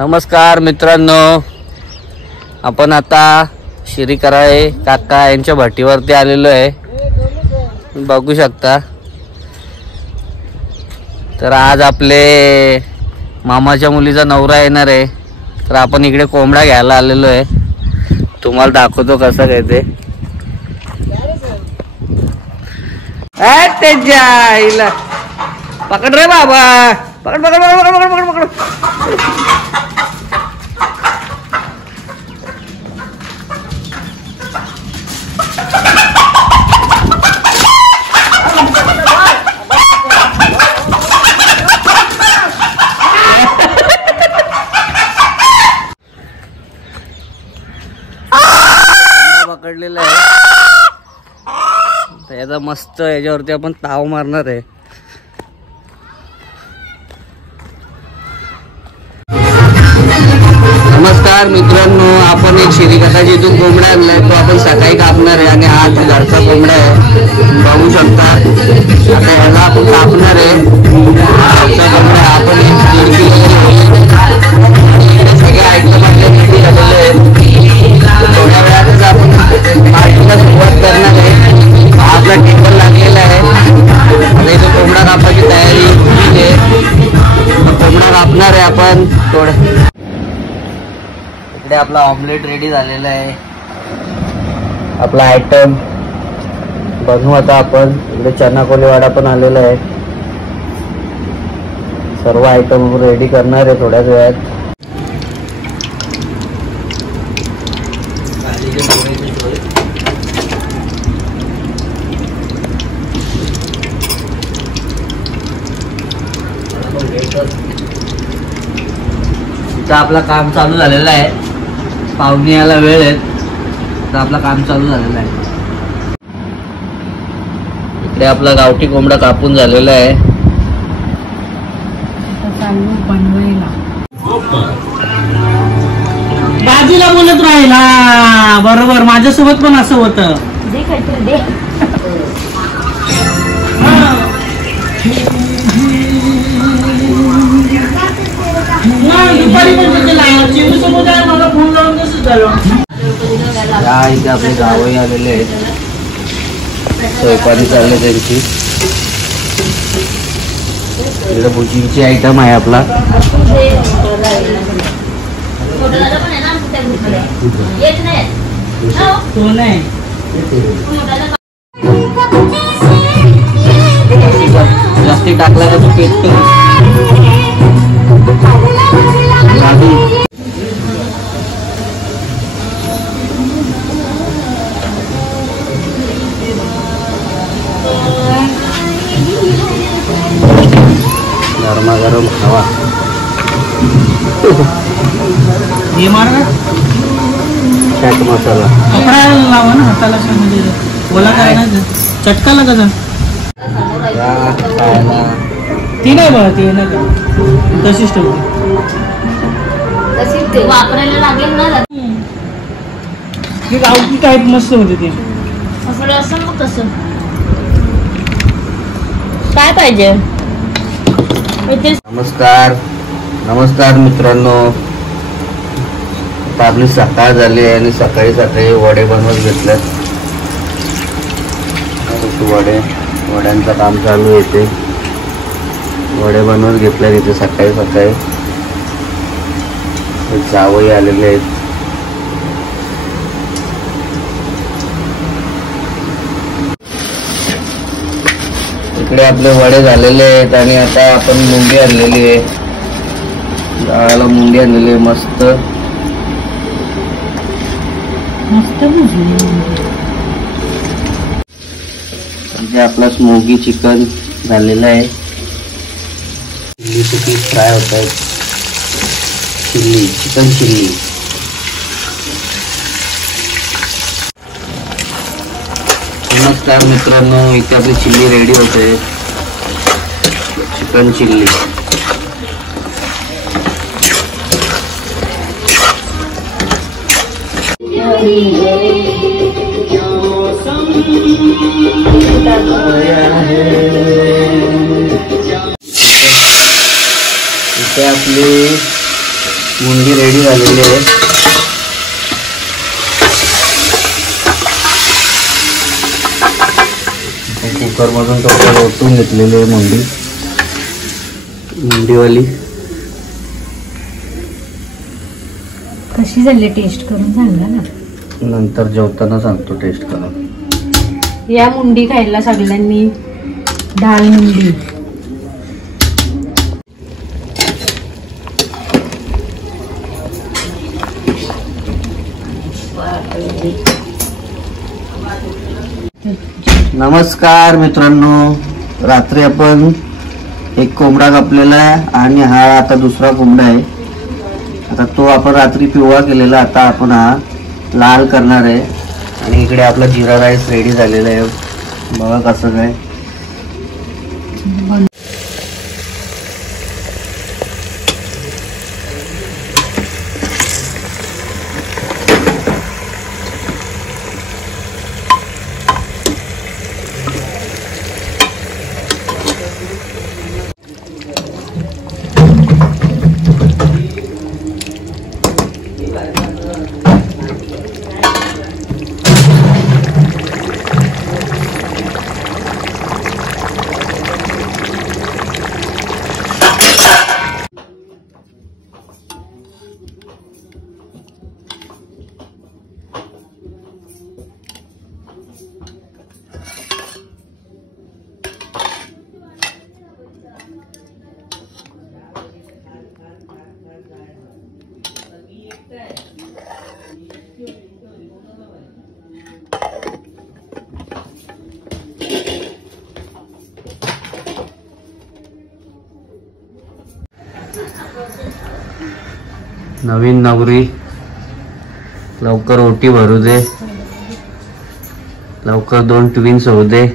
नमस्कार मित्रांनो, आपण आता श्री कराळे काका यांच्या भट्टीवरती आलेलो आहे. बघू शकता. तर आज आपले मामाच्या मुलीचा नवरा येणार आहे, तर आपण इकडे कोंबडा घ्यायला आलेलो आहे. तुम्हाला दाखवतो कसं काय ते. त्याच्या आईला पकड रे बाबा, पकड पकड पकड पकड पकड पकड. पकडलेला आहे. याचा मस्त याच्यावरती आपण ताव मारणार आहे. नमस्कार मित्रांनो, आपण एक श्रीगटाची इथून कोंबडा आणलाय, तो आपण सकाळी कापणार आहे आणि हा घरचा कोंबडा आहे. बघू शकता. आता ह्याला आपण कापणार आहे. घरचा कोंबडा आपण 1.5 किलो सगळे आयटम आपल्यासाठी झालेले आहेत. थोड्या वेळातच आपण पार्टीला सुरुवात करणार आहे. आपला टेबल लागलेला आहे. आता इथे कोंबडा कापायची तयारी आहे. कोंबडा कापणार आहे आपण थोडं. इकडे आपला ऑमलेट रेडी झालेला आहे. आपला आयटम बनवू आता आपण. इकडे चना कोलीवाडा पण आलेला आहे. सर्व आयटम रेडी करणार आहे थोड्याच वेळात. इथं आपलं काम चालू झालेलं आहे. पाहुणे यायला वेळ आहे, तर आपलं काम चालू झालेलं आहे. इकडे आपला गावठी कोंबडा कापून झालेला आहे. बाजूला बोलत राहिला. बरोबर, माझ्यासोबत पण असं होतं. मला फोन लावून कसं झालं. इथे आपले गावही आलेले आहेत. स्वयंपाकी चालले त्यांची. इकडे भुजीची आयटम आहे आपला. जास्ती टाकला का तू पेटतो. गरमागरम हवा. हे मार ना चाट मसाला लावा ना हाताला. बोला काय ना चटका लागा. ती नाही बघा, ती नाही का तशीच ठेवते. वापरायला लागेल ना. गावठी टाईप मस्त होते ती. असं मग कसं काय पाहिजे. नमस्कार नमस्कार मित्रांनो, आपली सकाळ झाली आहे आणि सकाळी सकाळी वडे बनवत घेतल्यात. वड्यांचं काम चालू येते. वडे बनवत घेतल्यात इथे सकाळी सकाळी. जावई आलेले आहेत. इकडे आपले वडे झालेले आहेत आणि आता आपण मुंडी आणलेली आहे. गावाला मुंडी आणलेली आहे. मस्त मस्त म्हणजे आपला स्मोकी चिकन झालेलं आहे. चिल्ली चिकन फ्राय होत आहेत. Chilli chicken chilli. नमस्कार मित्रांनो, इथे आपली चिल्ली रेडी होते. Chicken chilli. इथे आपली मुंडी रेडी झालेली आहे. कुकर मधून तो ओतून घेतलेली आहे मुंडीवाली. कशी झाली टेस्ट करून सांगा ना. नंतर जेवताना सांगतो टेस्ट करून. या मुंडी खायला सगळ्यांनी. डाळ मुंडी. नमस्कार मित्रांनो, रात्री आपण एक कोंबडा कापलेला आहे आणि हा आता दुसरा कोंबडा आहे. आता तो आपण रात्री पिवळा केलेला, आता आपण हा लाल करणार आहे. आणि इकडे आपला जिरा राईस रेडी झालेला आहे. बघा कसं काय. नवीन नवरी लवकर ओटी भरू दे, लवकर 2 ट्विन्स होऊ दे.